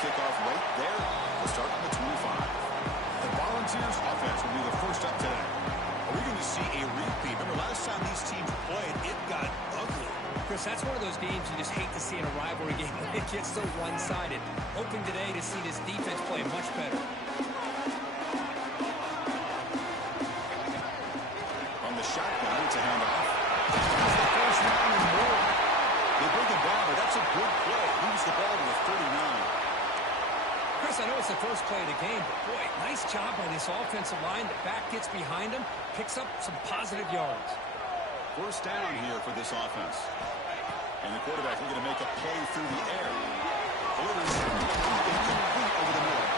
kickoff right there. We'll start on the 25. The Volunteers offense will be the first up today. Are we going to see a repeat? Remember, last time these teams played, it got ugly. Chris, that's one of those games you just hate to see in a rivalry game. It gets so one-sided. Hoping today to see this defense play much better. On the shotgun, it's a handoff. That's the first down and more. They bring it down, but that's a good play. Moves the ball to the 39. Chris, I know it's the first play of the game, but boy, nice job by this offensive line. The back gets behind him, picks up some positive yards. First down here for this offense. And the quarterback looking to make a play through the air. Delivers incomplete over the middle.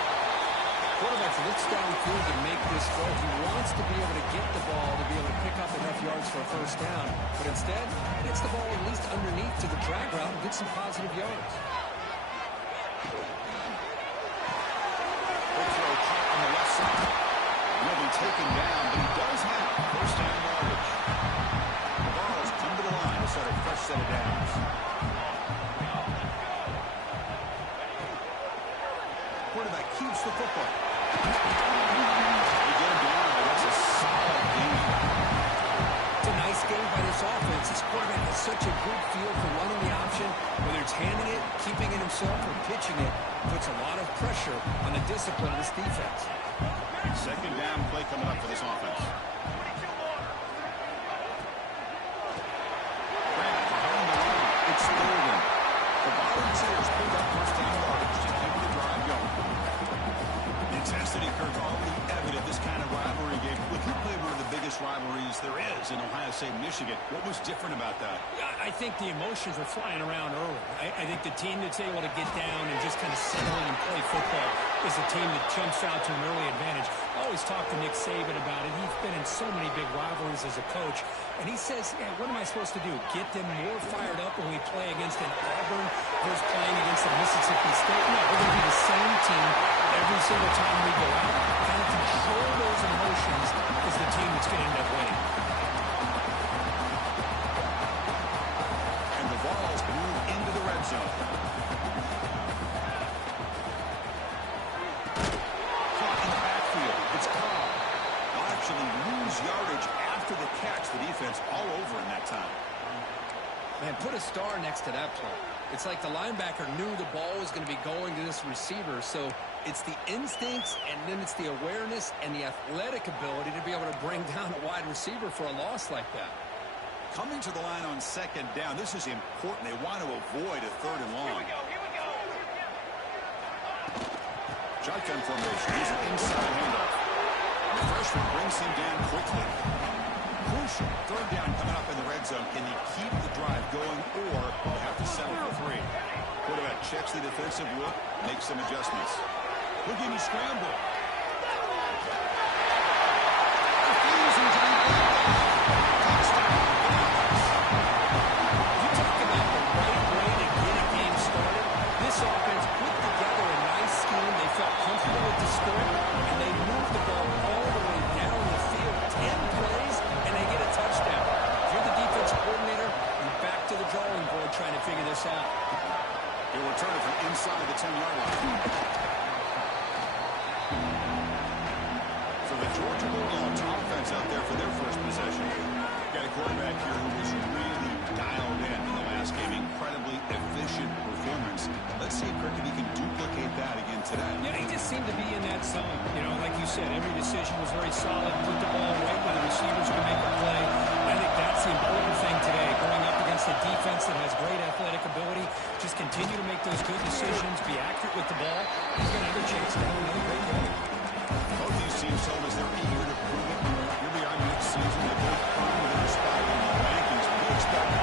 Quarterback looks downfield to make this throw. He wants to be able to get the ball to be able to pick up enough yards for a first down. But instead, gets the ball at least underneath to the drag route and gets some positive yards. Big throw caught on the left side. He'll be taken down, but he does have first down yardage. The Vols come to the line to start a fresh set of downs. Quarterback keeps the football. They get him down, but that's a solid game. It's a nice game by this offense. This quarterback has such a good feel for running the option. Whether it's handing it, keeping it himself, or pitching it, puts a lot of pressure on the discipline of this defense. Second down play coming up for this offense. Grant behind the line. It's Golden. The Volunteers pick up first down yardage to keep the drive going. The intensity curve already evident this kind of rivalry game. Look, you played one of the biggest rivalries there is in Ohio State, Michigan. What was different about that? I think the emotions were flying around early. I think the team that's able to get down and just kind of settle in and play football is the team that jumps out to an early advantage. I always talk to Nick Saban about it. He's been in so many big rivalries as a coach. And he says, yeah, what am I supposed to do? Get them more fired up when we play against an Auburn versus playing against a Mississippi State? No, we're going to be the same team every single time we go out. Kind of control those emotions is the team that's going to end up winning. And the Vols move into the red zone. Caught in the backfield. It's Cobb. They'll actually lose yardage after the catch. The defense all over in that time. Man, put a star next to that play. It's like the linebacker knew the ball was going to be going to this receiver, so it's the instincts and then it's the awareness and the athletic ability to be able to bring down a wide receiver for a loss like that. Coming to the line on second down, this is important. They want to avoid a third and long. Here we go. Shotgun formation. He's an inside handoff. The freshman brings him down quickly. Crucial. Third down coming up in the red zone. Can he keep the drive going, or will have to settle for three? Quarterback checks the defensive look, makes some adjustments. Look at him scramble. Refusing to be touchdown. You talk about the right way to get a game started. This offense put together a nice scheme. They felt comfortable with the score, and they moved the ball all the way down the field. 10 plays, and they get a touchdown. If you're the defensive coordinator, you're back to the drawing board trying to figure this out. He'll return it from inside the 10-yard line. So the Georgia Bulldogs offense out there for their first possession. Got a quarterback here who was really dialed in the last game. Incredibly efficient performance. Let's see if Kirkby can duplicate that again today. Yeah, he just seemed to be in that zone. You know, like you said, every decision was very solid. Put the ball right where the receivers can make a play. I think that's the important thing today. Going up against a defense that has great athletic ability, just continue to make those good decisions, be accurate with the ball. He's going to have a chance to have another great game. Both these teams told us they're eager to prove it. Here we are next season. They both earned their spot in the rankings. We expect a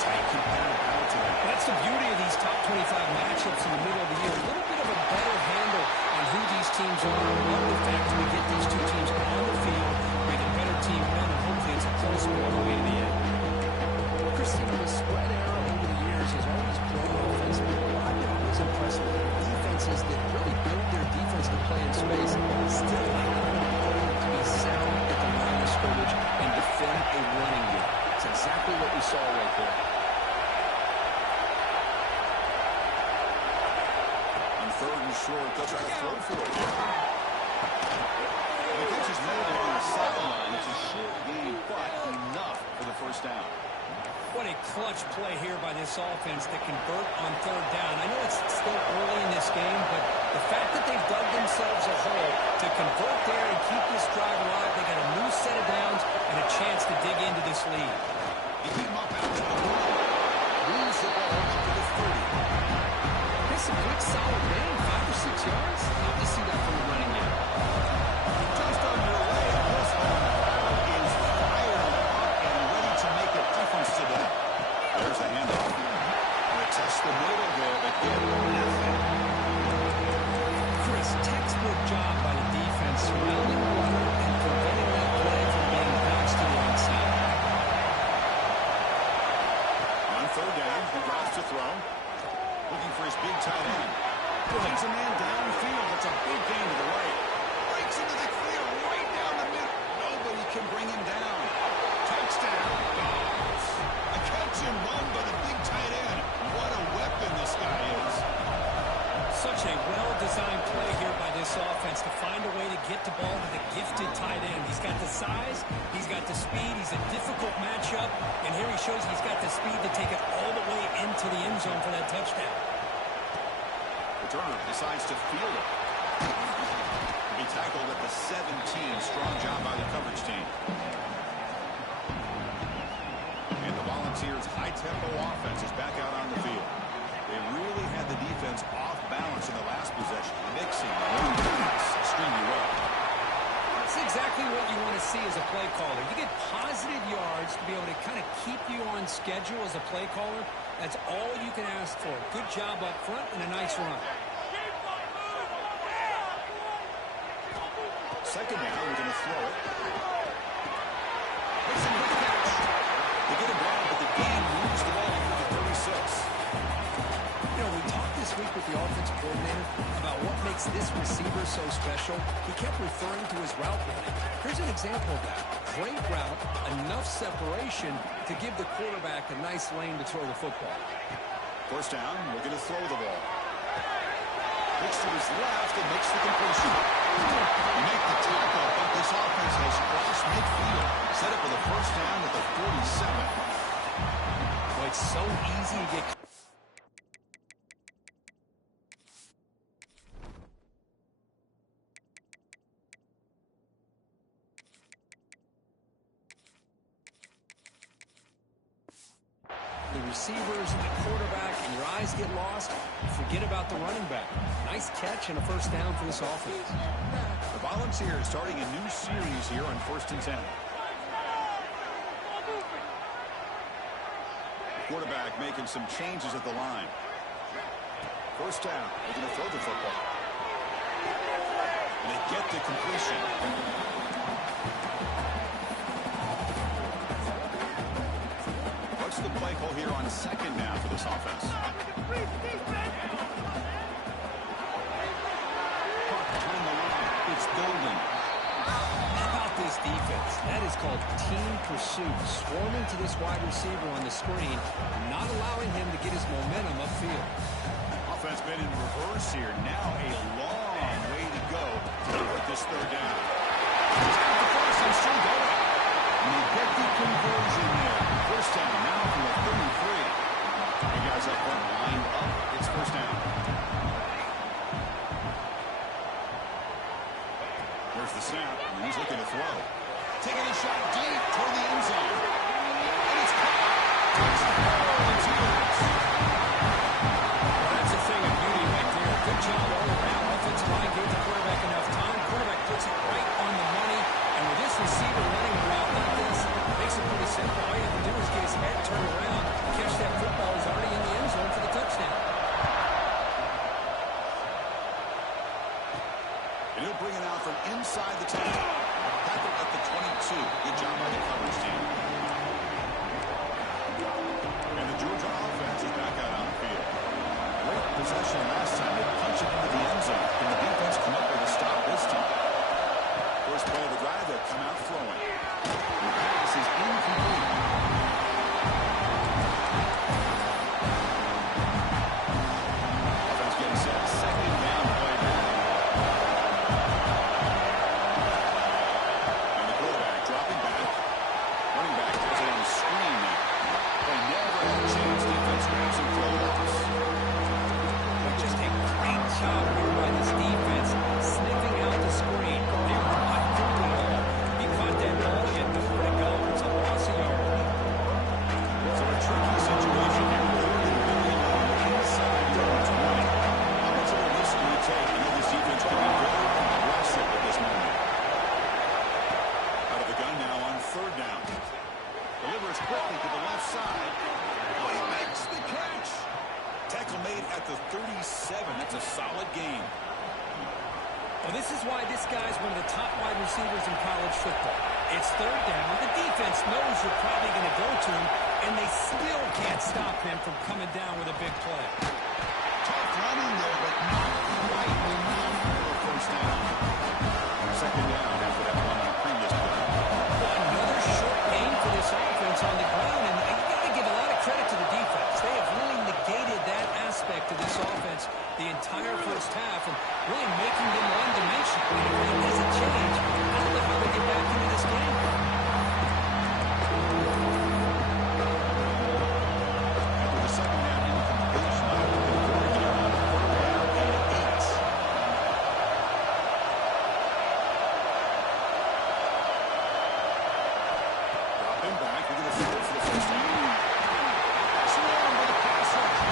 tight competitive battle today. That's the beauty of these top 25 matchups in the middle of the year. A little bit of a better handle on who these teams are. I love the fact that we get these two teams on the field, make a better team win, and hopefully it's a close one all the way to the end. Christine, the spread era over the years has always grown offensively. I've been always impressed with defenses that really build their defense to play in space, still have the ability to be sound at the line of scrimmage and defend a running game. It's exactly what we saw right there. On third and short. They'll try to throw for it. The catch is made along the sideline. It's a short game, but enough for the first down. What a clutch play here by this offense to convert on third down. I know it's still early in this game, but the fact that they've dug themselves a hole to convert there and keep this drive alive, they got a new set of downs and a chance to dig into this lead. He keep him up out to the line. Moves the ball up to the 30. That's a good solid gain, 5 or 6 yards. Love to see that from the running back. Just on your way, this home is fired up and ready to make a difference today. There's a handoff. They test the middle there, but get nothing. Chris, textbook job by the defense surrounding the runner and preventing that play from being bounced to the outside. On third down, he drops to throw. Looking for his big tight end. Finds a man downfield. It's a big gain to the right. Breaks into the clear right down the middle. Nobody can bring him down. Touchdown. Dogs. A catch and run by the big tight end. What a weapon this guy is. Such a well-designed play here by this offense to find a way to get the ball to the gifted tight end. He's got the size, he's got the speed, he's a difficult matchup, and here he shows he's got the speed to take it all the way into the end zone for that touchdown. Returner decides to field it. He tackled at the 17. Strong job by the coverage team. And the Volunteers' high-tempo offense is back out on the field. They really had the defense off balance in the last possession, mixing extremely well. That's exactly what you want to see as a play caller. You get positive yards to be able to kind of keep you on schedule as a play caller. That's all you can ask for. Good job up front and a nice run. Second down, we're going to throw it. Listen to the catch. They get him down, but the game moves the ball into the 36. You know, we talked this week with the offensive coordinator about what makes this receiver so special. He kept referring to his route running. Here's an example of that. Great route, enough separation to give the quarterback a nice lane to throw the football. First down, we're going to throw the ball. Looks to his left and makes the completion. You make the tackle, but this offense has crossed midfield. Set up for the first down at the 47. Well, it's so easy to get... The receivers and the quarterback, and your eyes get lost, forget about the running back. Nice catch and a first down for this offense. The Volunteers starting a new series here on 1st and 10. Quarterback making some changes at the line. First down, they're going to throw the football. And they get the completion. What's the play call here on second down for this offense? Behind the line, it's Golden. How about this defense? That is called team pursuit. Swarming to this wide receiver on the screen, not allowing him to get his momentum upfield. Offense been in reverse here. Now a long way to go with this third down. Down the first and still going. And they get the conversion there. First down now from the 33. The guys up front lined up. It's first down. There's the snap, and he's looking to throw. Taking a shot deep toward the end zone. And it's caught. Volunteers. Well, that's a thing of beauty right there. Good job all around. Offensive line gave the quarterback enough time. Quarterback puts it right on the money. And with this receiver running around like this, it makes it pretty simple. All you have to do is get his head turned around, catch that football is already in the end zone for the touchdown. And he'll bring it out from inside the 10. Tackled at the 22. Good job by the coverage team. And the Georgia offense is back out on the field. Great possession last time. They punch it into the end zone. Can the defense come up with a stop this time? First play of the drive, they'll come out throwing. The pass is incomplete. Offense getting set. Second down job here by this defense, sniffing out the screen. They were not good at all. He caught that ball, he had nowhere to go. It's a loss of yardage. So a tricky situation here. Third and really long inside your own 20. How much of a risk do you take? You know this defense could be very aggressive at this moment. Out of the gun now on third down. Delivers quickly to the left side. Oh, he makes the catch. Tackle made at the 37. That's a solid gain. Well, this is why this guy's one of the top wide receivers in college football. It's third down. The defense knows you're probably going to go to him, and they still can't stop him from coming down with a big play. Tough running there, but not quite enough for a first down. Second down after that one on the previous play. Another short gain for this offense on the ground, and you got to give a lot of credit to the defense. They have really negated that aspect of this offense the entire first half and really making them one-dimensional. And if that doesn't change, I don't know how they get back into this game. After the second down incompletion, I will go here on third down and 8. Dropping back, we're going to throw for the first down. Swarmed by the pass rush.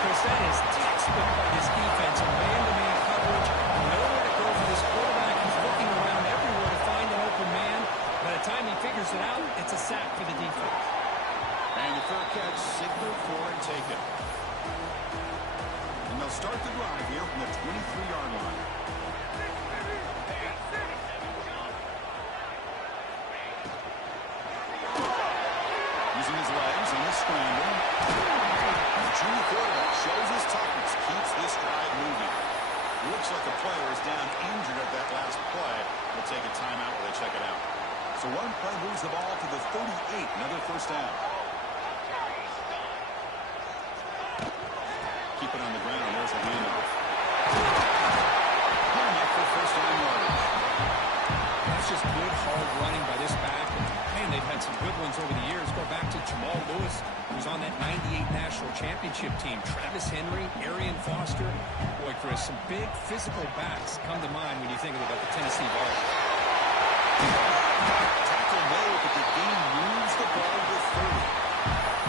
Chris, that is textbook by this defense. A man-to-man coverage. Nowhere to go for this quarterback. He's looking around everywhere to find an open man. By the time he figures it out, it's a sack for the defense. And the fair catch, signal for and take it. And they'll start the drive here from the 23-yard line. Using his legs in the scramble. The junior quarterback shows his toughness, keeps this drive moving. Looks like the player is down injured at that last play. We'll take a timeout while they check it out. So one play moves the ball to the 38, another first down. Keep it on the ground. There's the handoff. Pulling up for first down yardage. That's just good, hard running by this back. And, man, they've had some good ones over the years. Go back to Jamal Lewis, who's on that 98 National Championship team. Travis Henry, Arian Foster. Boy, Chris, some big physical backs come to mind when you think about the Tennessee Vols. Tackle made, but the game moves the ball to 30.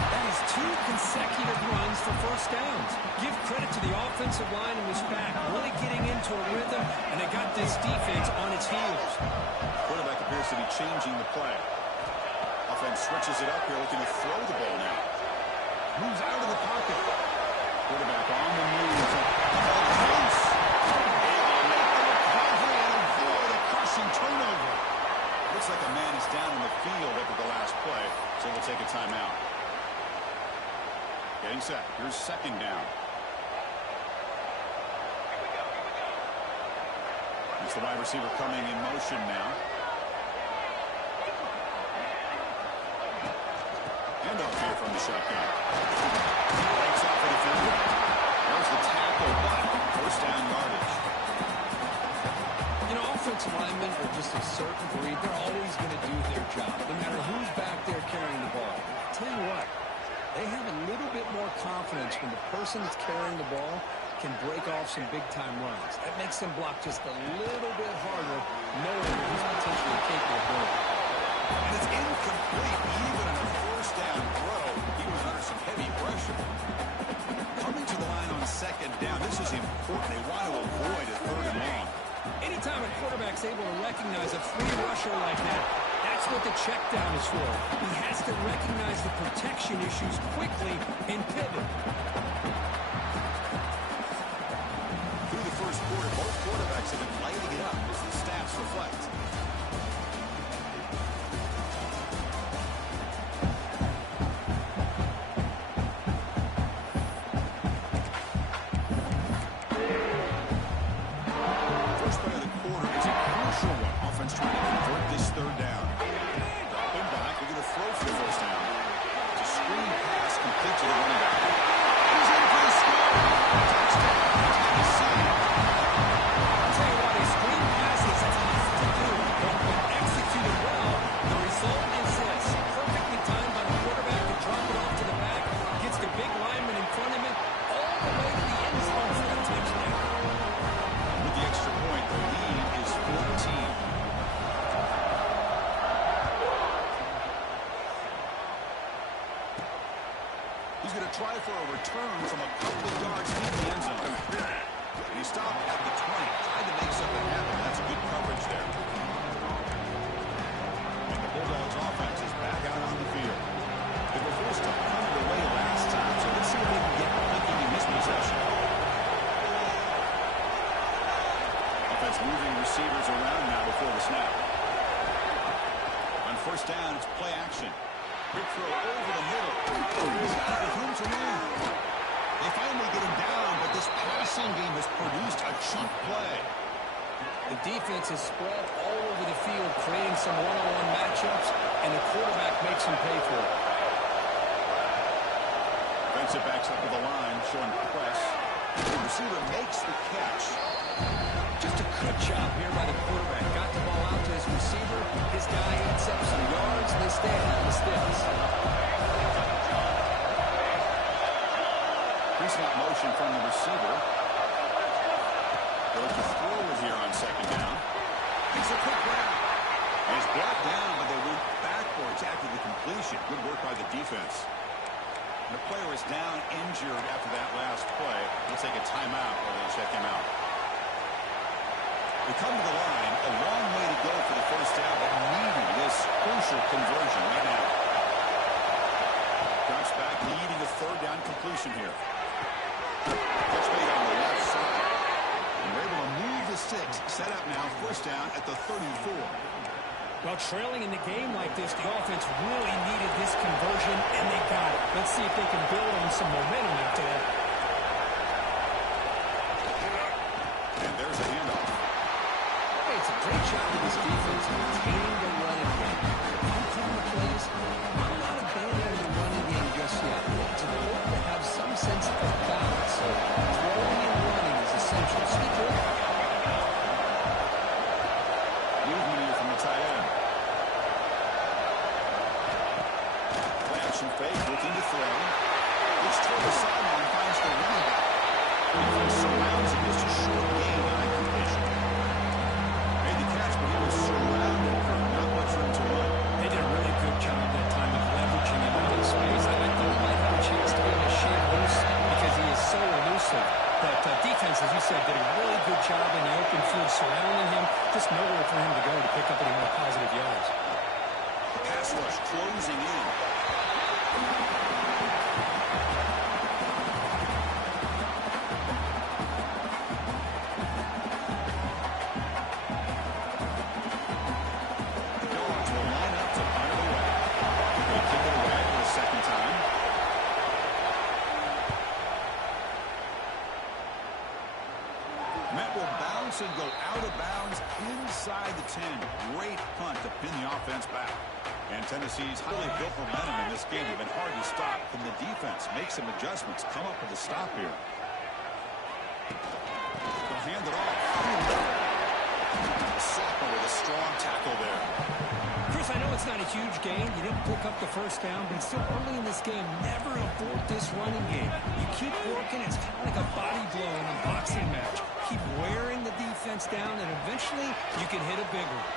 That is 2 consecutive runs for first downs. Give credit to the offensive line and was back, really getting into a rhythm, and they got this defense on its heels. Quarterback appears to be changing the play. Offense switches it up here, looking to throw the ball now. Moves out of the pocket. Quarterback on the move. Face. Able to make the recovery and avoid a crushing turnover. Looks like a man is down in the field after the last play, so we'll take a timeout. Getting set. Here's second down. It's the wide receiver coming in motion now. Handoff here from the shotgun. Breaks off the defender. There's the tackle, but first down yardage. You know, offensive linemen are just a certain breed. They're always going to do their job, no matter who's back there carrying the ball. I'll tell you what, they have a little bit more confidence when the person that's carrying the ball can break off some big-time runs. That makes them block just a little bit harder, knowing that he's potentially capable of doing it. And it's incomplete. Even on a first down throw, he was under some heavy pressure. Coming to the line on second down, this is important. They want to avoid a third and long. Anytime a quarterback's able to recognize a free rusher like that, that's what the check down is for. He has to recognize the protection issues quickly and pivot. Through the first quarter, both quarterbacks have been lighting it up as the stats reflect. First play of the quarter is a crucial one. Offense trying to convert this third down. Dropping back, we're going to throw for the first down. It's a screen pass complete to the running back. He's in for defense moving receivers around now before the snap. On first down, it's play action. Quick throw over the middle. He's got with room to run. They finally get him down, but this passing game has produced a chunk play. The defense is spread all over the field, creating some one-on-one matchups, and the quarterback makes him pay for it. Defensive backs up to the line, showing press. The receiver makes the catch. Just a good job here by the quarterback. Got the ball out to his receiver. His guy eats up some yards, and they stay ahead of the sticks. Decent motion from the receiver. Goes to throw it here on second down. It's a quick route. He's brought down, but they went backwards after the completion. Good work by the defense. The player is down injured after that last play. They'll take a timeout while they check him out. We come to the line, a long way to go for the first down, but needing this crucial conversion right now. Drops back, needing a third down completion here. Catch made on the left side. And we're able to move the sticks. Set up now, first down at the 34. Well, trailing in the game like this, the offense really needed this conversion, and they got it. Let's see if they can build on some momentum after that. And there's a handoff. Hey, it's a great job of this defense maintaining the running game. I'm calling the plays. I'm not abandoning the running game just yet. It's important to have some sense of balance. So throwing and running is essential. Stick with it. Movement here from the tight end. Play action fake, looking to throw. Looks toward the sideline, finds the running back. Defense surrounds him, just a short gain on completion. Made the catch, but he was surrounded. Not much room to run. They did a really good job that time of leveraging him out of space. I thought he might have a chance to be able to shake loose because he is so elusive. But defense, as you said, did a really good job in the open field surrounding him. Just nowhere for him to go to pick up any more positive yards. The pass rush closing in. The Dogs will line up to punt it away. They kick it away for the second time. Met will bounce and go out of bounds inside the 10. Great punt to pin the offense back. And Tennessee's highly built momentum in this game have been hard to stop. Can the defense make some adjustments, come up with a stop here? They'll hand it off. Sophomore with a strong tackle there. Chris, I know it's not a huge gain. You didn't pick up the first down, but it's still early in this game. Never abort this running game. You keep working. It's kind of like a body blow in a boxing match. Keep wearing the defense down, and eventually you can hit a big one.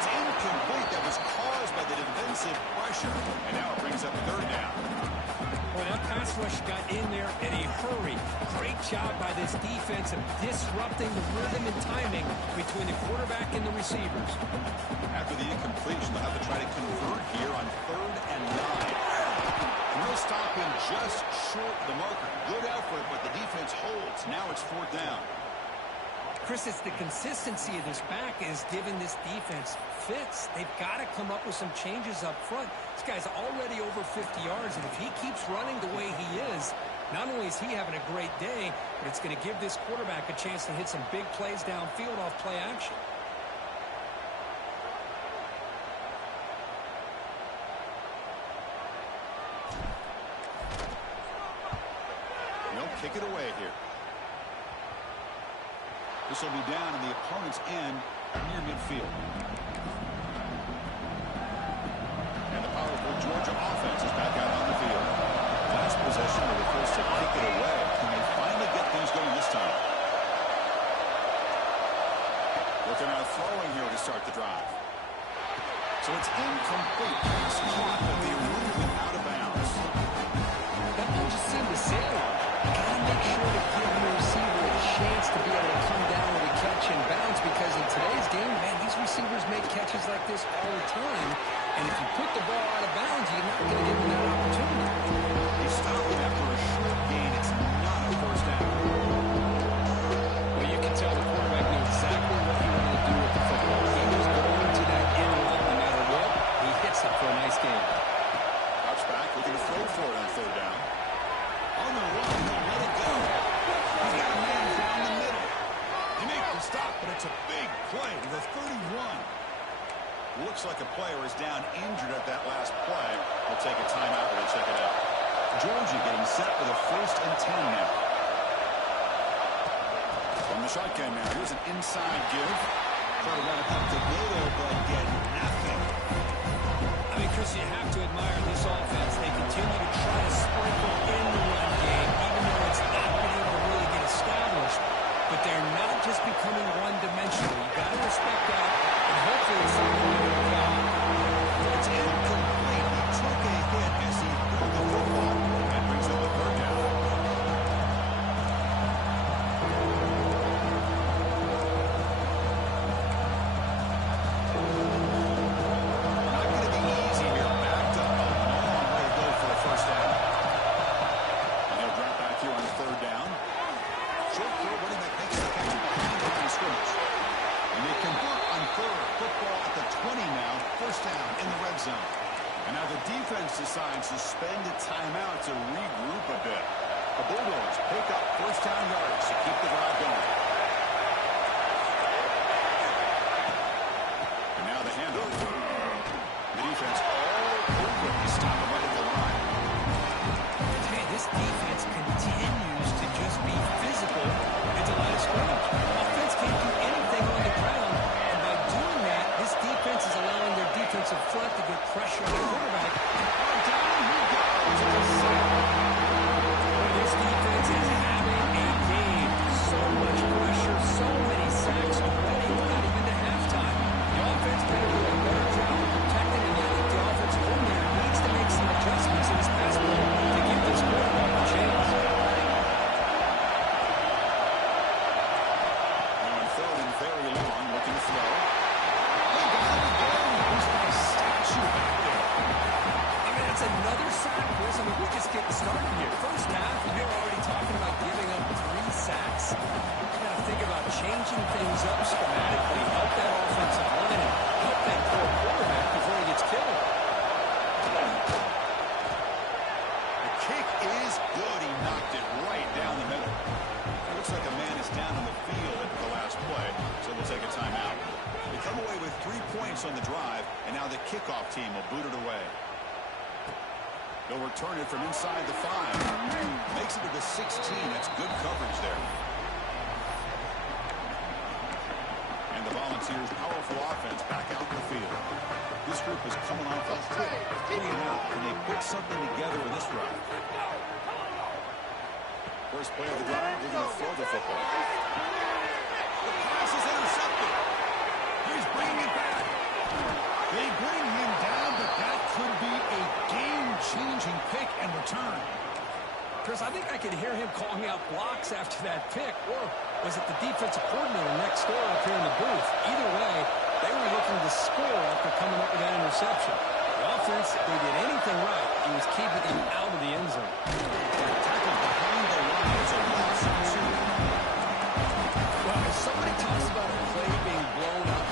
It's incomplete. That was caused by the defensive pressure. And now it brings up third down. Well, that pass rush got in there in a hurry. Great job by this defense of disrupting the rhythm and timing between the quarterback and the receivers. After the incompletion, they'll have to try to convert here on 3rd and 9. And they'll stop him just short of the marker. Good effort, but the defense holds. Now it's 4th down. Chris, it's the consistency of this back is giving this defense fits. They've got to come up with some changes up front. This guy's already over 50 yards, and if he keeps running the way he is, not only is he having a great day, but it's going to give this quarterback a chance to hit some big plays downfield off play action. They'll kick it away here. This will be down in the opponent's end near midfield. And the powerful Georgia offense is back out on the field. Last possession, they were forced to kick it away. Can they finally get things going this time? Looking at throwing here to start the drive. So it's incomplete. Pass caught, but they moved it out of bounds. That ball just seemed to sail on. You got to make sure to give your receiver a chance to be able to come down with a catch and bounce, because in today's game, man, these receivers make catches like this all the time. And if you put the ball out of bounds, you're not going to give them that opportunity. He stopped it after a short gain. It's not a first down. Well, you can tell the quarterback They'll take a timeout and they'll check it out. Georgia getting set for the 1st and 10 now. From the shotgun now, here's an inside give. Try to run it up the middle, but get nothing. I mean, Chris, you have to admire this offense. They continue to try to sprinkle in the run game, even though it's not been able to really get established. But they're not just becoming one-dimensional. You've got to respect that, and hopefully it's something that will work out. It's incomplete. He took a hit as he threw the football. That brings up a 3rd down. Not going to be easy here. Backed up a long way to go for a 1st down. And they'll drop back here on 3rd down. Short throw, running back makes the catch behind the line of scrimmage. And they convert on 3rd. Football at the 20 now. 1st down in the red zone. And now the defense decides to spend a timeout to regroup a bit. The Bulldogs pick up 1st down yards to keep the drive going. And now the handoff. The defense all over. Stop him right at the line. Hey, this defense continues to just be physical at the line of scrimmage. Offense can't do anything on the ground, and by doing that, this defense is allowing their defensive front to get pressure on the quarterback. Down he goes. It's a sack. Boy, this defense is having a game. So much pressure, so many sacks already. We're not even to halftime. The offense better do a better job of protecting, and I think the offensive coordinator needs to make some adjustments in his pass play to give this quarterback a chance. Now on 3rd and very long, looking to throw. He got it again. He's got a statue back there. I mean, that's another sack, Chris. I mean, we're just getting started here. 1st half, and you're already talking about giving up 3 sacks. You got to think about changing things up schematically, help that offensive line, and help that poor quarterback before he gets killed. The kick is good. He knocked it right down the middle. It looks like a man is down on the field at the last play, so they'll take a timeout. They come away with 3 points on the drive, and now the kickoff team will boot it away. They'll return it from inside the 5. Makes it to the 16. That's good coverage there. And the Volunteers' powerful offense back out in the field. This group is coming off a quick 3-and-out. Can they put something together in this drive? First play of the drive, they're going to throw the football. The pass is intercepted. He's bringing it back. They bring him down, but that could be a game-changing pick and return. Chris, I think I could hear him calling out blocks after that pick, or was it the defensive coordinator next door up here in the booth? Either way, they were looking to score after coming up with that interception. The offense, if they did anything right, it was keeping them out of the end zone. Tackle behind the line is a loss of 2. Well, if somebody talks about a play being blown up,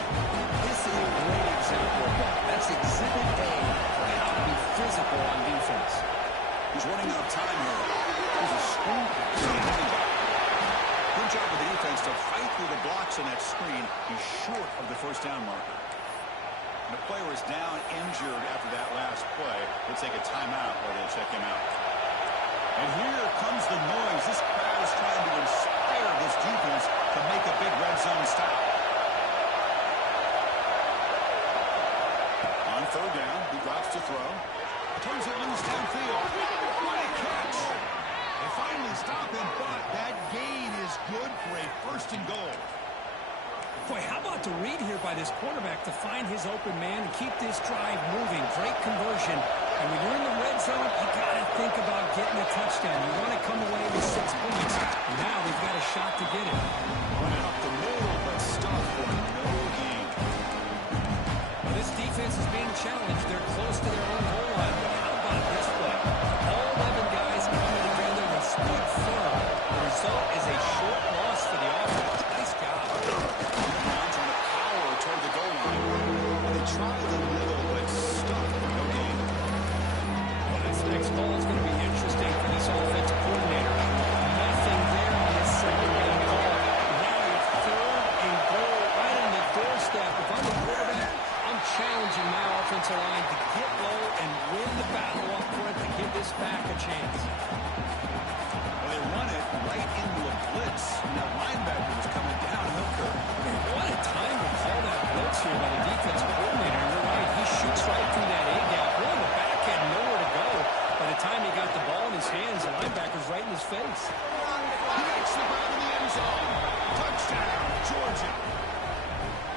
this is a great example of that. That's exhibit A for how to be physical on defense. He's running out of time here. There's a screen pass to the running back. Good job of the defense to fight through the blocks on that screen. He's short of the 1st down marker. And the player is down injured after that last play. They'll take a timeout or they'll check him out. And here comes the noise. This crowd is trying to inspire this defense to make a big red zone stop. On 3rd down, he drops to throw. Turns it loose downfield. What a catch. They finally stop him, but that gain is good for a 1st and goal. Boy, how about the read here by this quarterback to find his open man and keep this drive moving. Great conversion. And when you're in the red zone, you got to think about getting a touchdown. You want to come away with 6 points. And now they've got a shot to get it. Running up the middle, but stopped for no gain. Well, this defense is being challenged. They're close to their own goal line. But how about this play? All 11 guys coming together and stood firm. The result is a short loss for the offense. Nice job. Trying to power toward the goal line. And they tried the middle, but stuck for no gain. Well, this next ball is going to be interesting for this offensive coordinator. zone. Touchdown, Georgia.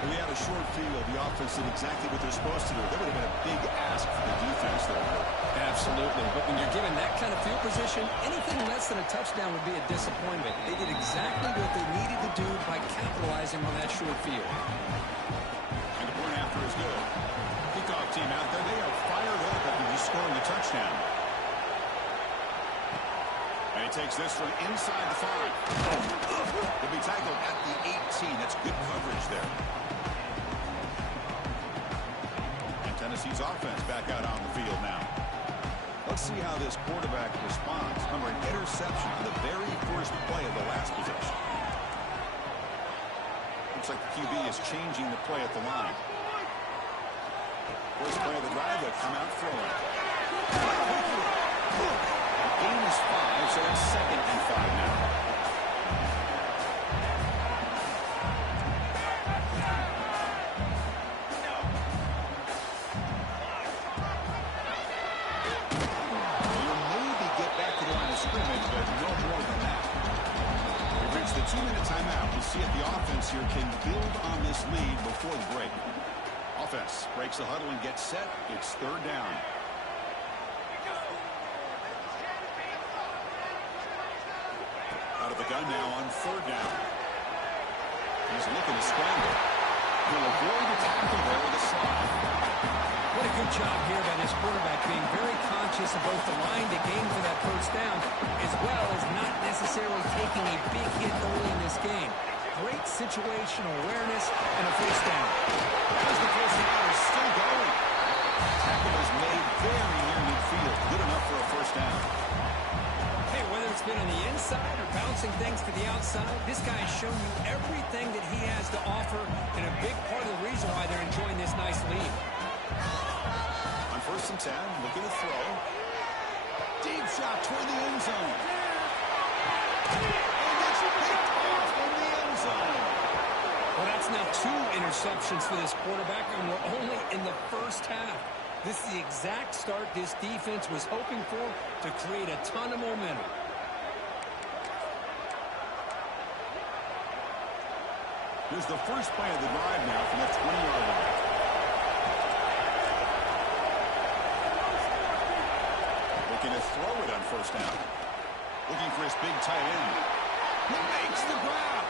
We had a short field. The offense did exactly what they're supposed to do. That would have been a big ask for the defense there. Absolutely. But when you're given that kind of field position, anything less than a touchdown would be a disappointment. They did exactly what they needed to do by capitalizing on that short field. And the point after is good. Kickoff team out there. They are fired up after just scoring a touchdown. And he takes this from inside the 5. He'll be tackled at the 18. That's good coverage there. And Tennessee's offense back out on the field now. Let's see how this quarterback responds under an interception on the very first play of the last possession. Looks like the QB is changing the play at the line. First play of the drive, they'll come out throwing. Gain is 5, so it's 2nd and 5 now. You'll maybe get back to the line of scrimmage, but no more than that. We've reached the 2-minute timeout. We'll see if the offense here can build on this lead before the break. Offense breaks the huddle and gets set. It's 3rd down. Out of the gun now on 3rd down. He's looking to scramble. He'll avoid the tackle there with a slide. What a good job here by this quarterback, being very conscious of both the line to gain for that first down, as well as not necessarily taking a big hit early in this game. Great situational awareness and a first down. As the first down is still going. Tackle is made very near midfield. Good enough for a first down. Hey, whether it's been on the inside or bouncing things to the outside, this guy has shown you everything that he has to offer, and a big part of the reason why they're enjoying this nice lead. On 1st and 10, looking to throw. Deep shot toward the end zone. And it's picked off in the end zone. Well, that's now 2 interceptions for this quarterback, and we're only in the first half. This is the exact start this defense was hoping for to create a ton of momentum. Here's the first play of the drive now from the 20-yard line. Looking to throw it on 1st down. Looking for his big tight end. He makes the grab.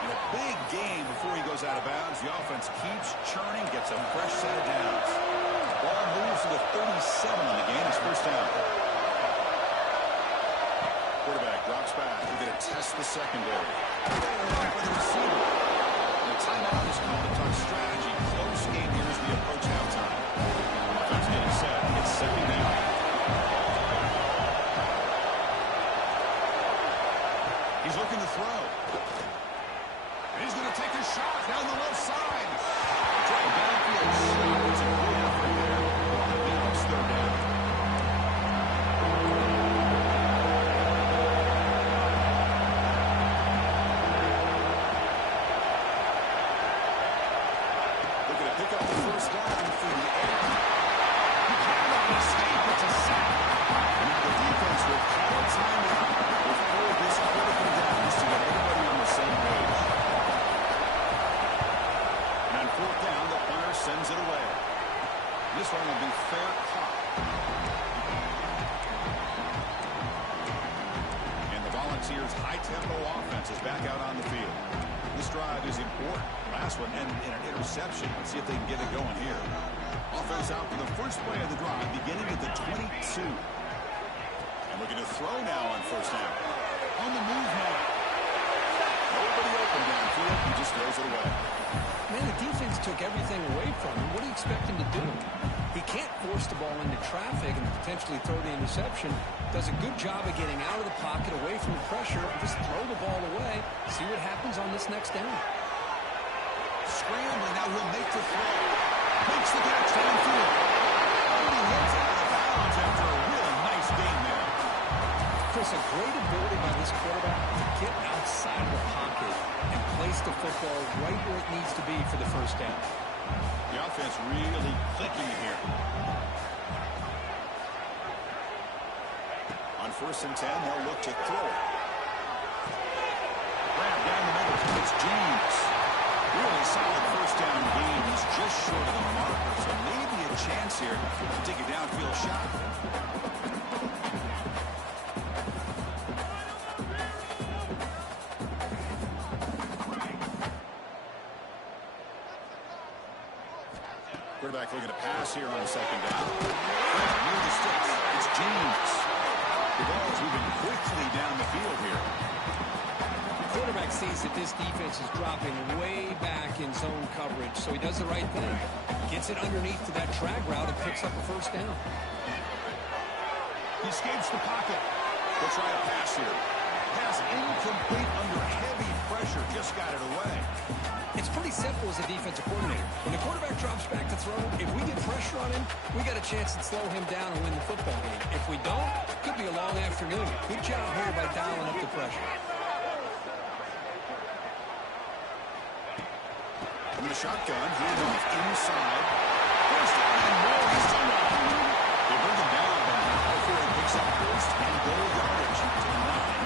And a big gain before he goes out of bounds. The offense keeps churning, gets a fresh set of downs. Ball moves to the 37 on the game. It's 1st down. Quarterback drops back. We're going to test the secondary. For the receiver. The timeout is called to talk strategy. Close game here as we approach halftime. Offense getting set. It's 2nd down. He's looking to throw. And he's going to take a shot down the left side. Drive downfield shot. It's a good effort there. Now it's 3rd down. Looking to pick up the first down through the air. He cannot escape. It's a sack. And now the defense will call a timeout before this critical down to get everybody on the same page. And on 4th down, the punter sends it away. This one will be fair caught. And the Volunteers' high-tempo offense is back out on the field. This drive is important. Last one ended in an interception. Let's see if they can get it going here. Offense out for the first play of the drive, beginning at the 22. And looking to throw now on 1st down. On the move now. Nobody open downfield. He just throws it away. Man, the defense took everything away from him. What do you expect him to do? He can't force the ball into traffic and potentially throw the interception. Does a good job of getting out of the pocket, away from the pressure, and just throw the ball away. See what happens on this next down. Scrambling, now he'll make the throw. Makes the catch downfield. And he hits out of bounds after a real nice gain there. Chris, a great ability by this quarterback to get outside of the pocket and place the football right where it needs to be for the first down. The offense really clicking here. On 1st and 10, they'll look to throw it. Graham here to take a downfield shot. Quarterback looking to pass here on second down. Near the sticks. It's James. The ball is moving quickly down the field here. The quarterback sees that this defense is dropping way back in zone coverage, so he does the right thing. Gets it underneath to that drag route and picks up a first down. He escapes the pocket. They'll try a pass here. Pass incomplete under heavy pressure. Just got it away. It's pretty simple as a defensive coordinator. When the quarterback drops back to throw, if we get pressure on him, we got a chance to slow him down and win the football game. If we don't, it could be a long afternoon. Good job here by dialing up the pressure. From the shotgun, hand off inside. First down and more. He's still not. They bring him down, but Rivalry picks up first and goal yardage to the 9.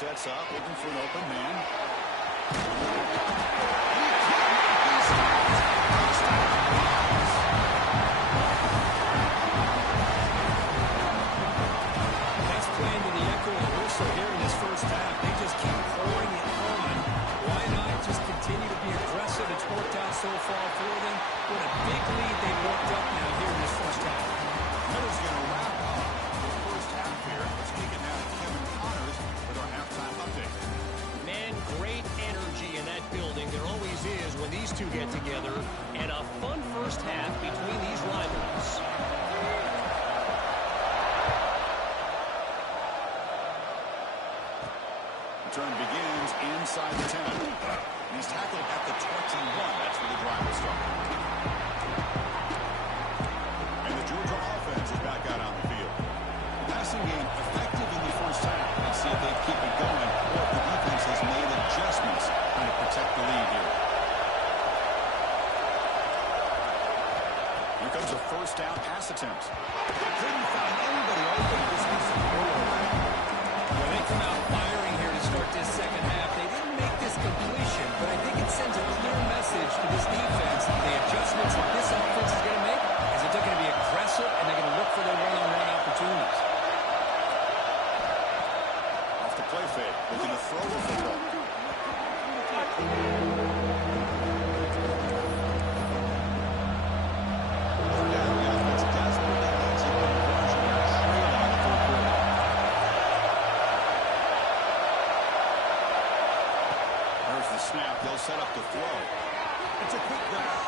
Sets up, looking for an open man. Nice play into the echo and whistle here in this first half. They just keep pouring it on. Why not just continue to be aggressive? It's worked out so far for them. What a big lead they've worked up now here in this first half. Miller's going to wrap up the first half here. Let's take it now to Kevin Connors with our halftime update. Man, great energy in that building. There always is when these two get together. And a fun first half between these rivals. Return begins inside the 10. And he's tackled at the 21. That's where the drive will start. And the Georgia offense is back out on the field. The passing game effective in the first half. Let's see if they keep it going or if the defense has made adjustments trying to protect the lead here. Here comes a first down pass attempt. Couldn't find anybody open. This was a throwaway. Well, they come out firing here to start this second half. They didn't make this completion, but I think it sends a clear message to this defense. The adjustments that this offense is going to make is that they're going to be aggressive and they're going to look for their one-on-one opportunities. Off the play fake, looking to throw the football. Snap, they'll set up the throw. It's a quick grab.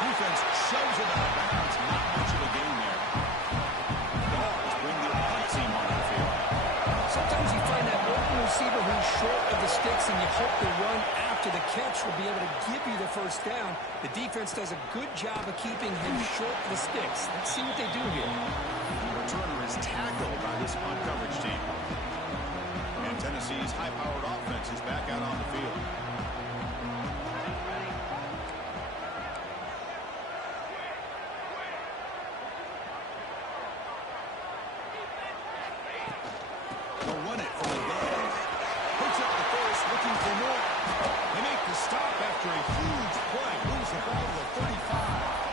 Defense shoves it out of bounds. Not much of a gain there. Dogs bring their punt team onto the field. Sometimes you find that open receiver who's short of the sticks, and you hope the run after the catch will be able to give you the first down. The defense does a good job of keeping him short of the sticks. Let's see what they do here. The returner is tackled by this punt coverage team. And Tennessee's high-powered offense is back out on the field. They'll run it from the gun. Picks up the first, looking for more. They make the stop after a huge play. Moves the ball to the 35.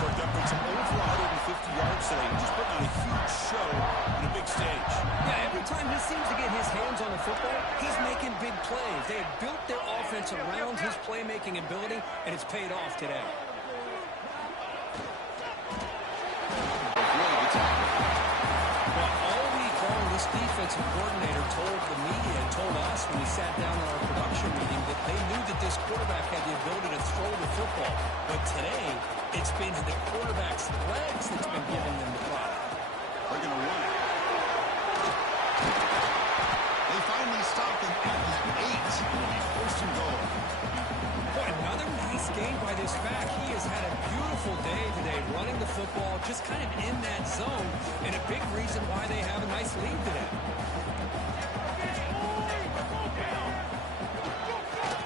Kirked up with some over 150 yards today. Just putting on a huge show on a big stage. Yeah, every time he seems to get his hands on the football, he's making big plays. They have built their offense around his playmaking ability, and it's paid off today. Well, all week long, this defensive coordinator told the media and told us when we sat down in our production meeting that they knew that this quarterback had the ability to throw the football. But today, it's been the quarterback's legs that's been giving them the problem. They're going to run it. They finally stop him at the 8. It'll be first and goal. Boy, another nice game by this back. He has had a beautiful day today running the football, just kind of in that zone, and a big reason why they have a nice lead today.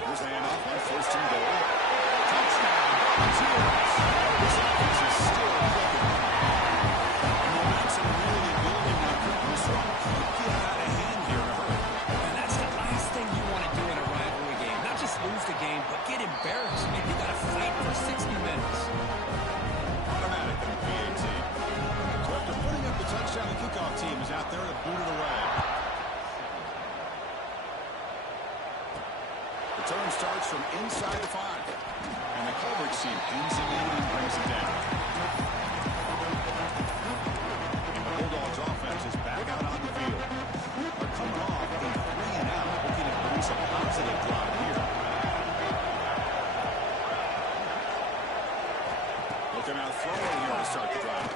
Here's a handoff on first and goal. Touchdown. This offense is still clicking. Return starts from inside the 5. And the coverage team pins him in and brings him down. And the Bulldogs offense is back out on the field. They're coming off a 3-and-out, looking to produce a positive drive here. Looking out throwing here to start the drive.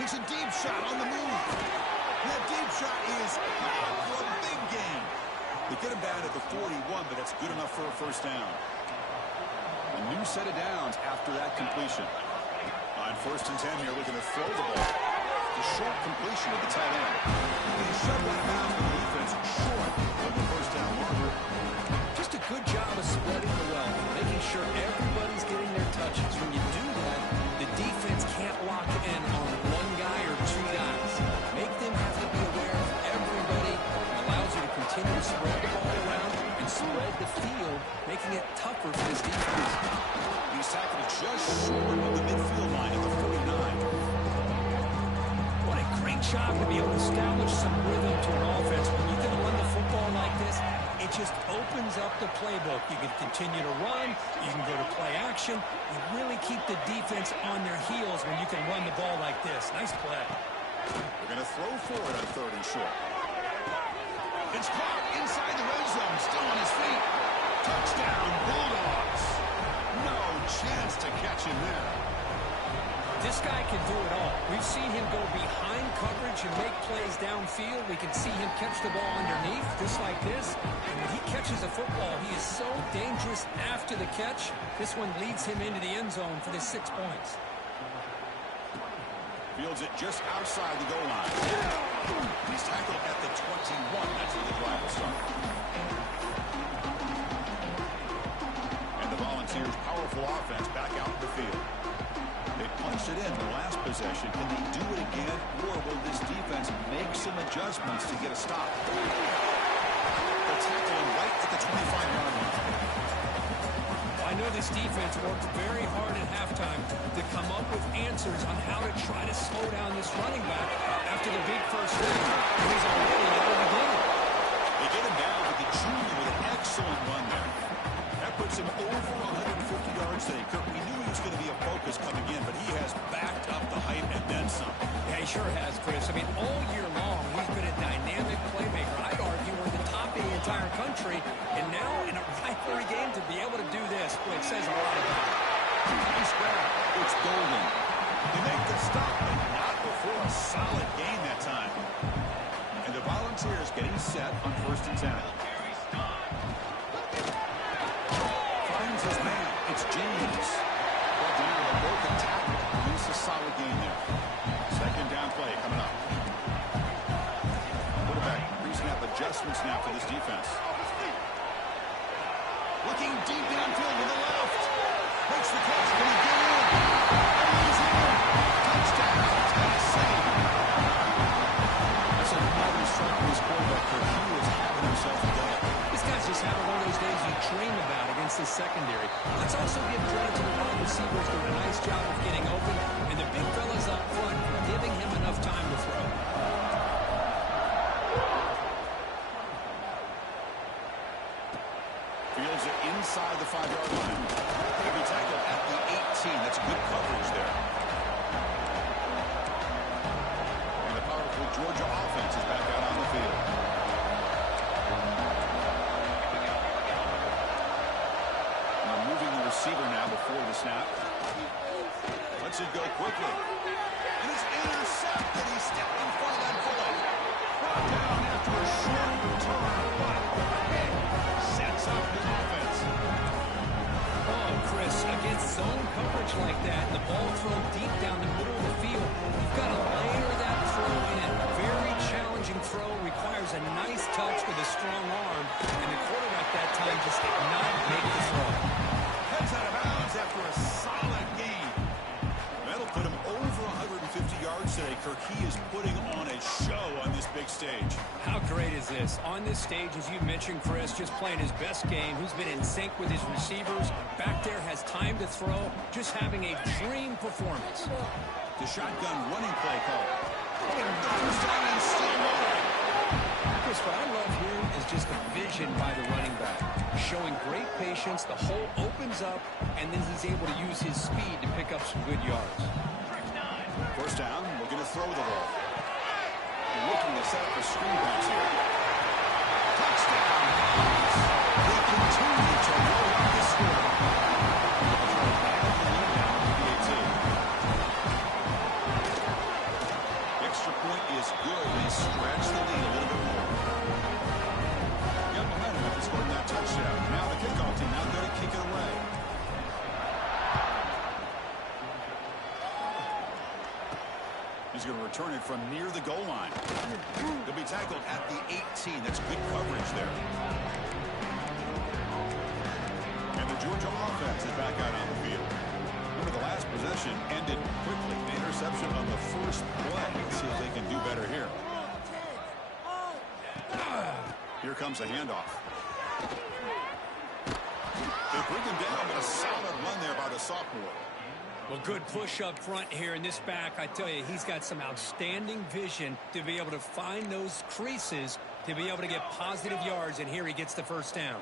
Takes a deep shot on the move. That deep shot is for a big gain. They get him down at the 41, but that's good enough for a first down. A new set of downs after that completion. On 1st and 10 here, looking to throw the ball. The short completion of the tight end. He shoved that out of the defense short of the first down marker. Just a good job of spreading the wealth, making sure everybody's getting their touches. When you do that, the defense can't lock in on one guy or two guys. Make them have to be aware of everybody. It allows you to continue to spread the ball around and spread the field, making it tougher for this defense. He's tackled just short of the midfield line at the 49. What a great job to be able to establish some rhythm to an offense. When you can run the football like this, it just opens up the playbook. You can continue to run. You can go to play action. You really keep the defense on their heels when you can run the ball like this. Nice play. They're going to throw forward on 3rd and short. It's caught inside the red zone. Still on his feet. Touchdown, Bulldogs. No chance to catch him there. This guy can do it all. We've seen him go behind coverage and make plays downfield. We can see him catch the ball underneath, just like this. And when he catches a football, he is so dangerous after the catch. This one leads him into the end zone for the 6 points. Fields it just outside the goal line. He's tackled at the 21. That's where the drive will start. And the Volunteers' powerful offense back out in the field. They punched it in the last possession. Can they do it again, or will this defense make some adjustments to get a stop? They're tackling right at the 25-yard line. I know this defense worked very hard at halftime to come up with answers on how to try to slow down this running back after the big first down. He's already out of the game. They get him down with the junior with an excellent run there. That puts him over 150 yards today. Kurt, we knew he was going to be a focus coming in, but he has backed up the hype and then some. Yeah, he sure has, Chris. I mean, all year long, he's been a dynamic playmaker. I'd argue one of the top in the entire country. And now, in a rivalry game, to be able to do this, boy, it says a lot about him. Nice grab. It's golden. They make the stop, but not before a solid gain that time. And the Volunteers getting set on 1st and 10. Finds his man. It's James. Brought down with a broken tackle. Leaves a solid gain there. 2nd down play coming up. Quarterback pre-snap adjustments now for this defense. Looking deep downfield with the left. Makes the catch. Can he get in? He's in. Touchdown, Tennessee. That's another strike for his quarterback. He was having himself a day. This guy's just having one of those days you dream about against this secondary. Let's also give credit to the wide receivers doing a nice job of getting open, and the big fellas up front giving him enough time to throw. Fields it inside the 5-yard line. Heavy tackle at the 18. That's good coverage there. And the powerful Georgia offense is back out on the field. Now moving the receiver now before the snap. Lets it go quickly. And it's intercepted. He stepped in front of that bullet. Brought down after a short return, but hey, sets up his offense. Oh, Chris, against zone coverage like that, the ball thrown deep down the middle of the field, you've got to layer that throw in. Very challenging throw, requires a nice touch with a strong arm, and the quarterback that time just did not make the throw. Heads out of bounds after a solid game. That'll put him over 150 yards today. Kirk, he is putting on a show on this big stage. How great is this? On this stage, as you mentioned, Chris, just playing his best game. He's been in sync with his receivers. Back there has time to throw. Just having a dream performance. The shotgun running play call. First down and still rolling. Chris, what I love here is just the vision by the running back. Showing great patience, the hole opens up, and then he's able to use his speed to pick up some good yards. First down, looking to throw the ball. Looking to set up a screen pass here. Touchdown! They continue to roll up the score. Extra point is good. They stretch the lead a little bit more. Got behind him after scoring that touchdown. Now the kickoff team out there to kick it away. He's going to return it from near the goal line. He'll be tackled at the 18. That's good coverage there. And the Georgia offense is back out on the field. Remember, the last possession ended quickly. The interception on the first play. Let's see if they can do better here. Here comes a handoff. They bring him down, but a solid run there by the sophomore. Well, good push up front here in this back. I tell you, he's got some outstanding vision to be able to find those creases, to be able to get positive yards, and here he gets the first down.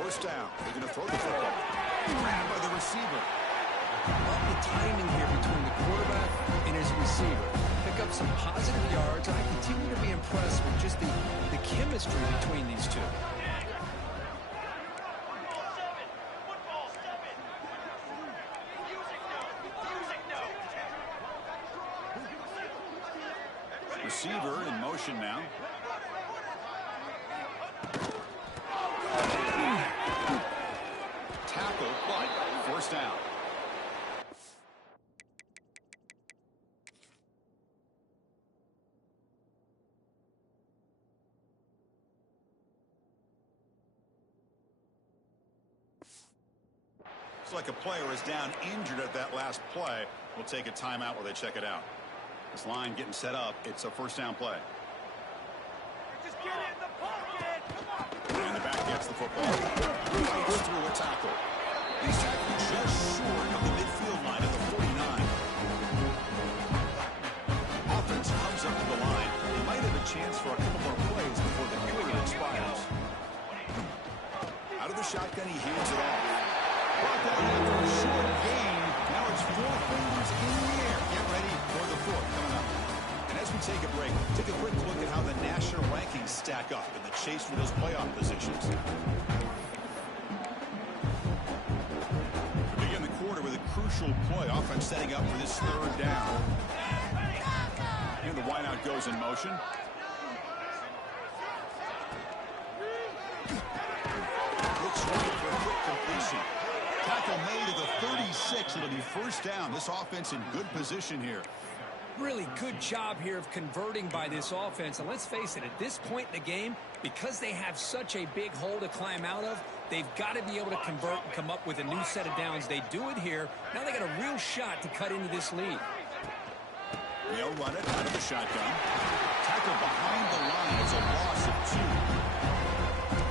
First down. They're going to throw the football. Grabbed by the receiver. Love the timing here between the quarterback and his receiver. Pick up some positive yards, and I continue to be impressed with just the chemistry between these two. Receiver in motion now. Tackle, but first down. Looks like a player is down injured at that last play. We'll take a timeout while they check it out. This line getting set up. It's a first down play. Just get in the pocket. Come on. And the back gets the football. Fights through a tackle. He's tackled just short of the midfield line at the 49. Offense comes up to the line. They might have a chance for a couple more plays before the period expires. Out of the shotgun, he hands it off. Brought down after a short gain. Now it's 4 fingers in the air. Get ready for the fourth coming up. And as we take a break, take a quick look at how the national rankings stack up in the chase for those playoff positions. We begin the quarter with a crucial play. Offense setting up for this third down. And the wideout goes in motion. Looks right for a quick completion. Tackle made at the 36. It'll be first down. This offense in good position here. Really good job here of converting by this offense. And let's face it, at this point in the game, because they have such a big hole to climb out of, they've got to be able to convert and come up with a new set of downs. They do it here. Now they got a real shot to cut into this lead. They'll run it out of the shotgun. Tackle behind the line. It's a loss of 2.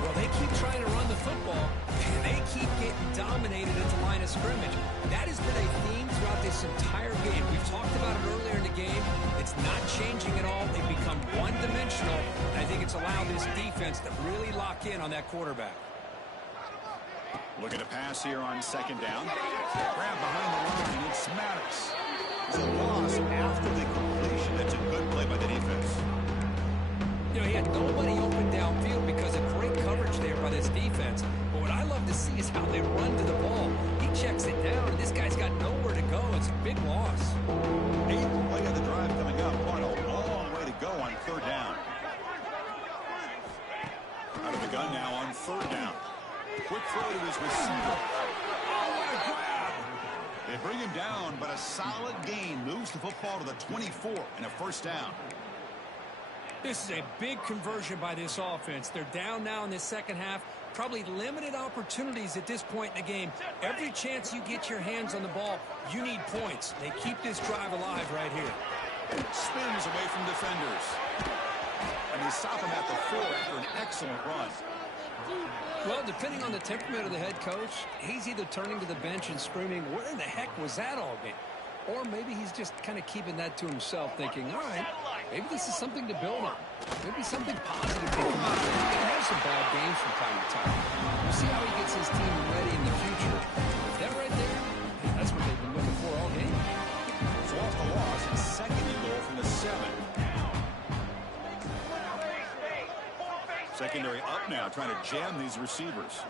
Well, they keep trying to run the football, and they keep getting dominated at the line of scrimmage. That has been a theme throughout this entire game. We've talked about it earlier in the game. It's not changing at all. They've become one-dimensional, and I think it's allowed this defense to really lock in on that quarterback. Looking to pass here on second down. Grab behind the line. It's Maddox. It's a loss after the completion. That's a good play by the defense. You know, he had nobody open downfield because of great coverage there by this defense. But what I love to see is how they run to the ball. He checks it down, and this guy's got nowhere to go. It's a big loss. 8th play of the drive coming up. But a long way to go on third down. Out of the gun now on third down. Quick throw to his receiver. Oh, what a grab! They bring him down, but a solid gain moves the football to the 24 and a first down. This is a big conversion by this offense. They're down now in the second half. Probably limited opportunities at this point in the game. Every chance you get your hands on the ball, you need points. They keep this drive alive right here. Spins away from defenders. And they stop him at the 4 after an excellent run. Well, depending on the temperament of the head coach, he's either turning to the bench and screaming, where in the heck was that all game? Or maybe he's just kind of keeping that to himself, thinking, all right, maybe this is something to build on. Maybe something positive to come out of it. He can have some bad games from time to time. We'll see how he gets his team ready in the future. That right there, that's what they've been looking for all game. So off the loss, it's second and goal from the 7. Secondary up now, trying to jam these receivers.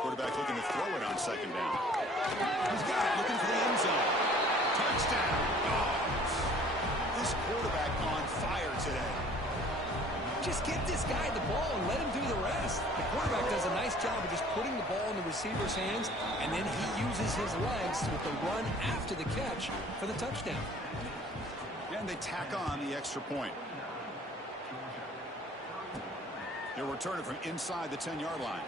Quarterback looking to throw it on second down. He's got it, looking for the end zone. Touchdown, Dogs. This quarterback on fire today. Just get this guy the ball and let him do the rest. The quarterback does a nice job of just putting the ball in the receiver's hands, and then he uses his legs with the run after the catch for the touchdown. And they tack on the extra point. They'll return it from inside the 10-yard line.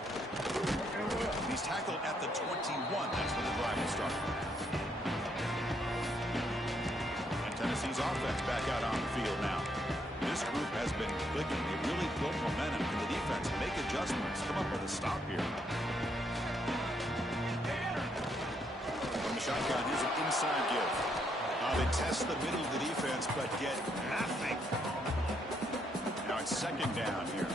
He's tackled at the 21. That's when the drive will start. And Tennessee's offense back out on the field now. This group has been clicking. They really built momentum in the defense. Make adjustments. Come up with a stop here. From the shotgun, here's an inside give. They test the middle of the defense, but get nothing. Now it's second down here.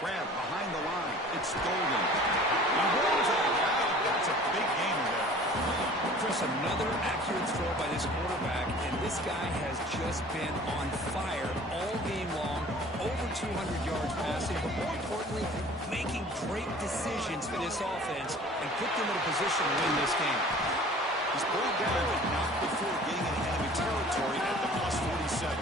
Grab behind the line. It's Golden. He rolls it out. That's a big gain there. Chris, another accurate throw by this quarterback, and this guy has just been on fire all game long. Over 200 yards passing, but more importantly, making great decisions for this offense and put them in a position to win this game. He's pulled down, but not before getting in enemy territory at the +47.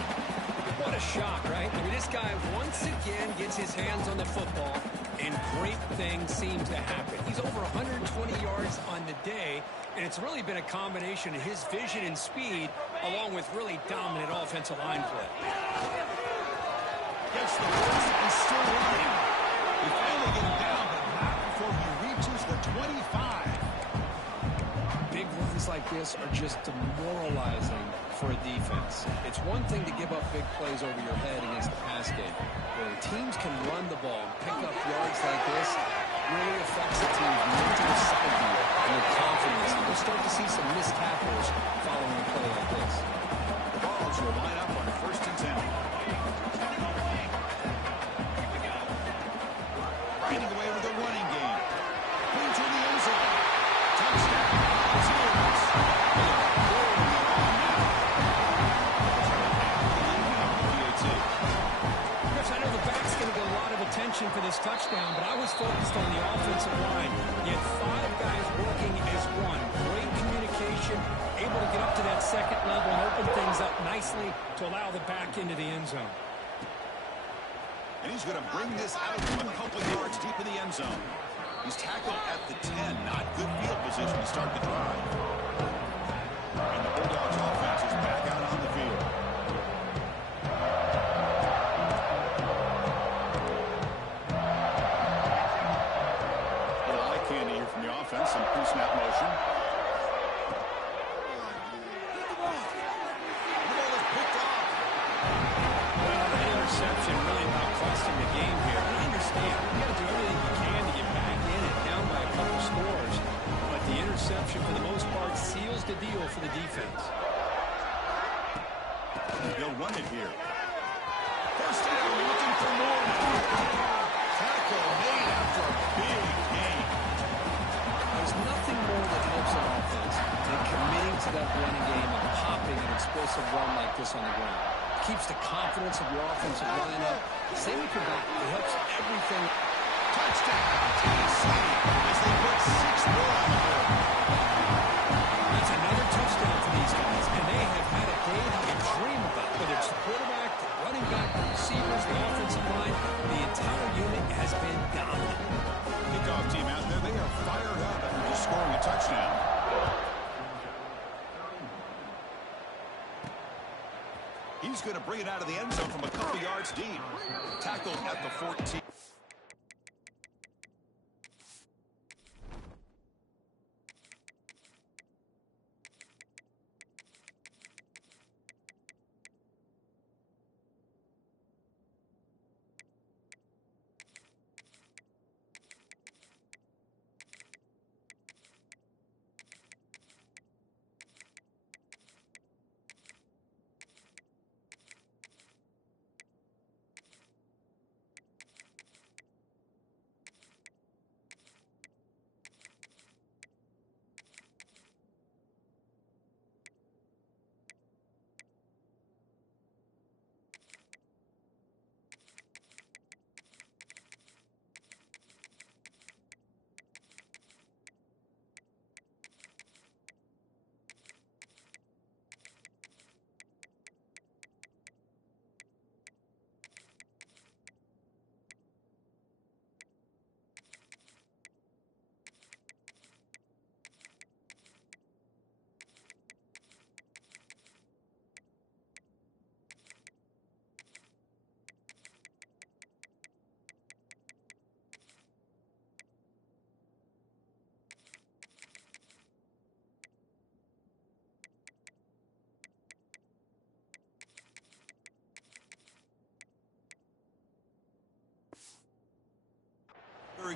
What a shock, right? I mean, this guy once again gets his hands on the football, and great things seem to happen. He's over 120 yards on the day, and it's really been a combination of his vision and speed, along with really dominant offensive line play. Gets the first and still running. We finally get him down, but not before he reaches the 25. Big runs like this are just demoralizing for a defense. It's one thing to give up big plays over your head against the pass game. When teams can run the ball and pick up yards like this, it really affects the team's mental psyche and their confidence. And we'll start to see some missed tackles following a play like this. The Vols will line up on first and 10. Getting away with a running game. Into the end zone. Touchdown. Chris, I know the back's going to get a lot of attention for this touchdown, but I was focused on the offensive line. You had 5 guys working as one. Great communication, able to get up to that second level and open things up nicely to allow the back into the end zone. And he's going to bring this out from a couple of yards deep in the end zone. He's tackled at the 10. Not good field position to start the drive. And the Bulldogs offense is back out on the field. A little eye candy here from the offense. Some pre-snap motion. Interception really not costing the game here. And I understand. You got to do everything you can to get back in and down by a couple scores. But the interception, for the most part, seals the deal for the defense. They'll run it here. First down, looking for more. Tackle made after a big gain. There's nothing more that helps an offense than committing to that running game and popping an explosive run like this on the ground. Keeps the confidence of your offensive line up. Same with your back. It helps everything. Touchdown, Tennessee, as they put 6 more on the board. That's another touchdown for these guys, and they have had a day that you dream about. Whether it's the quarterback, the running back, the receivers, the offensive line, the entire unit has been dominant. Kickoff team out there, they are fired up after just scoring a touchdown. He's going to bring it out of the end zone from a couple yards deep. Tackled at the 14.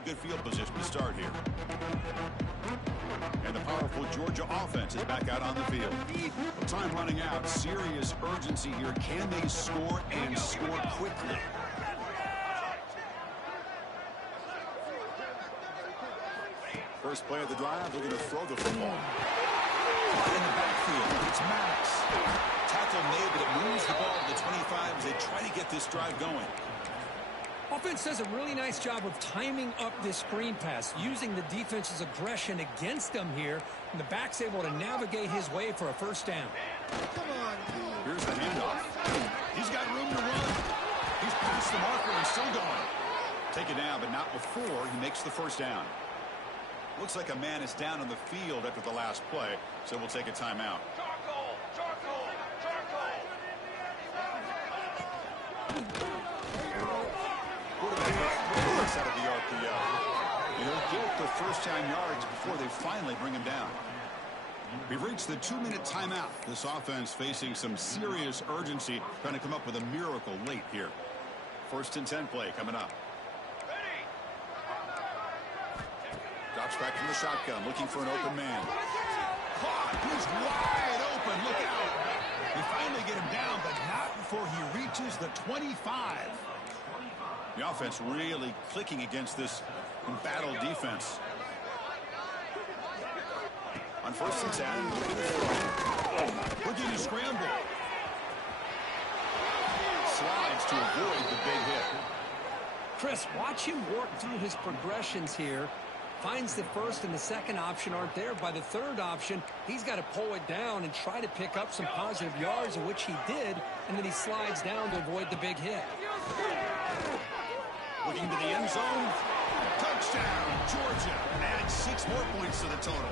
good field position to start here. And the powerful Georgia offense is back out on the field. With time running out, serious urgency here. Can they score and score quickly? First play of the drive, they're going to throw the football. In the backfield, it's Max. Tackle made, but it moves the ball to the 25 as they try to get this drive going. Offense does a really nice job of timing up this screen pass, using the defense's aggression against them here, and the back's able to navigate his way for a first down. Here's the handoff. He's got room to run. He's past the marker and still going. Take it down, but not before he makes the first down. Looks like a man is down on the field after the last play, so we'll take a timeout. Out of the RPO. He'll get the first down yards before they finally bring him down. We've reached the 2-minute timeout. This offense facing some serious urgency, trying to come up with a miracle late here. 1st and 10 play coming up. Drops back from the shotgun, looking for an open man. Caught. He's wide open. Look out. They finally get him down, but not before he reaches the 25. The offense really clicking against this embattled defense. On 1st and 10, looking to scramble. Slides to avoid the big hit. Chris, watch him work through his progressions here. Finds the first and the second option aren't there. By the third option, he's got to pull it down and try to pick up some positive yards, which he did, and then he slides down to avoid the big hit. Looking to the end zone. Touchdown, Georgia. Add 6 more points to the total.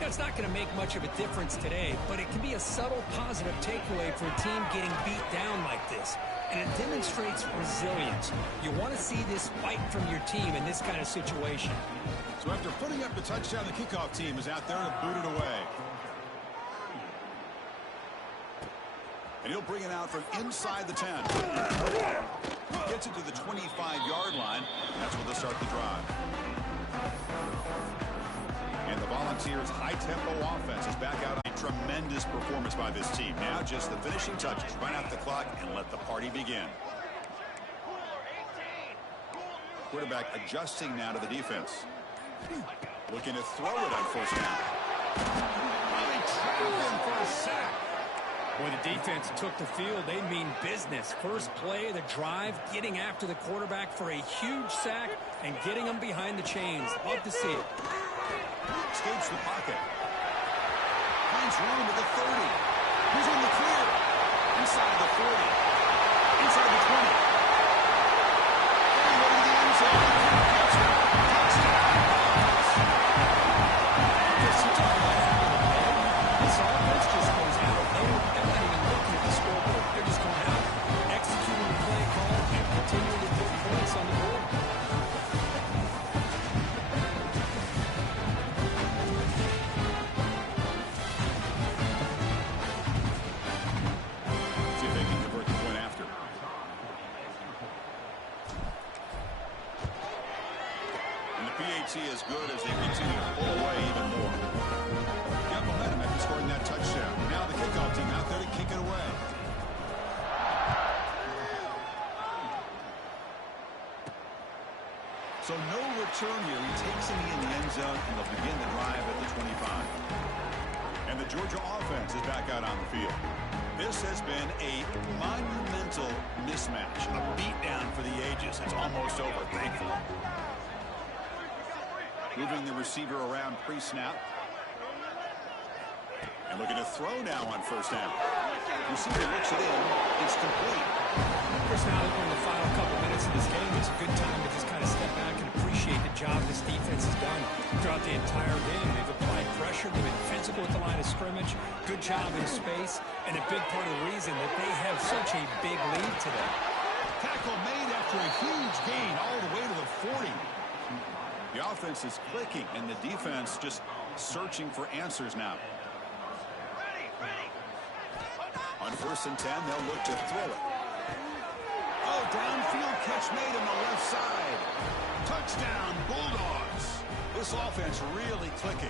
It's not going to make much of a difference today, but it can be a subtle positive takeaway for a team getting beat down like this. And it demonstrates resilience. You want to see this fight from your team in this kind of situation. So after putting up the touchdown, the kickoff team is out there to boot it away. And he'll bring it out from inside the 10. Gets it to the 25-yard line. That's where they'll start the drive. And the Volunteers' high-tempo offense is back out. A tremendous performance by this team. Now just the finishing touches. Run out the clock and let the party begin. Quarterback adjusting now to the defense. Looking to throw it on 1st down. Really trapped him for a sack. When the defense took the field, they mean business. First play of the drive, getting after the quarterback for a huge sack and getting him behind the chains. Love to see it. Escapes the pocket. Finds room at the 30. He's in the clear. Inside the 40. Inside the 20. All the way to the end zone. This offense just goes out. They're not even looking at the scoreboard. They're just going out, executing the play call, and continuing to put points on the board. See if they can convert the point after. And the PAT is good as they continue to pull away even more. Got momentum after scoring that touchdown. Now the kickoff team out there to kick it away. So no return here. He takes it in the end zone, and they'll begin the drive at the 25. And the Georgia offense is back out on the field. This has been a monumental mismatch, a beatdown for the ages. It's almost over, thankfully. Moving the receiver around pre-snap. And looking to throw now on 1st down. Receiver looks it in. It's complete. Chris, now that we're in the final couple minutes of this game, it's a good time to just kind of step back and appreciate the job this defense has done throughout the entire game. They've applied pressure. They've been physical at the line of scrimmage. Good job in space. And a big part of the reason that they have such a big lead today. Tackle made after a huge gain all the way to the 40. The offense is clicking, and the defense just searching for answers now. On 1st and 10, they'll look to throw it. Oh, downfield catch made on the left side. Touchdown, Bulldogs. This offense really clicking.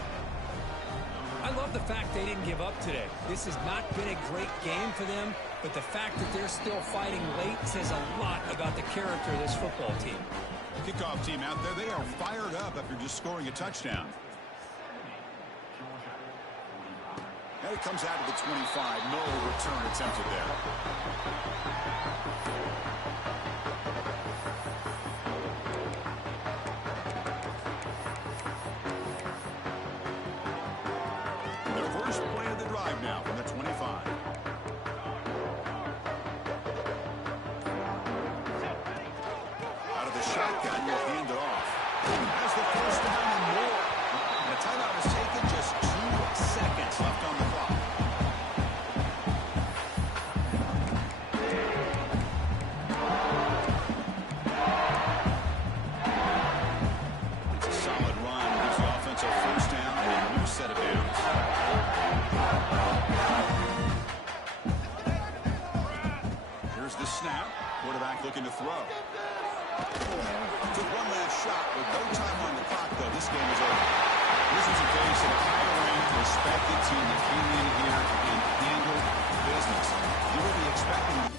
I love the fact they didn't give up today. This has not been a great game for them, but the fact that they're still fighting late says a lot about the character of this football team. Kickoff team out there, they are fired up after just scoring a touchdown. And it comes out to the 25. No return attempted there. Their first play of the drive now from the 25. Out of the shotgun, will hand it off. Has the first down and more. And a timeout is taken, just 2 seconds left on the clock. It's a solid run. Gives the offense a first down and a new set of downs. Here's the snap. Quarterback looking to throw. Took one last shot with no time on the clock, though. This game is over. This is a case of a higher-ranked, respected team that came in here and handled business. You will be expecting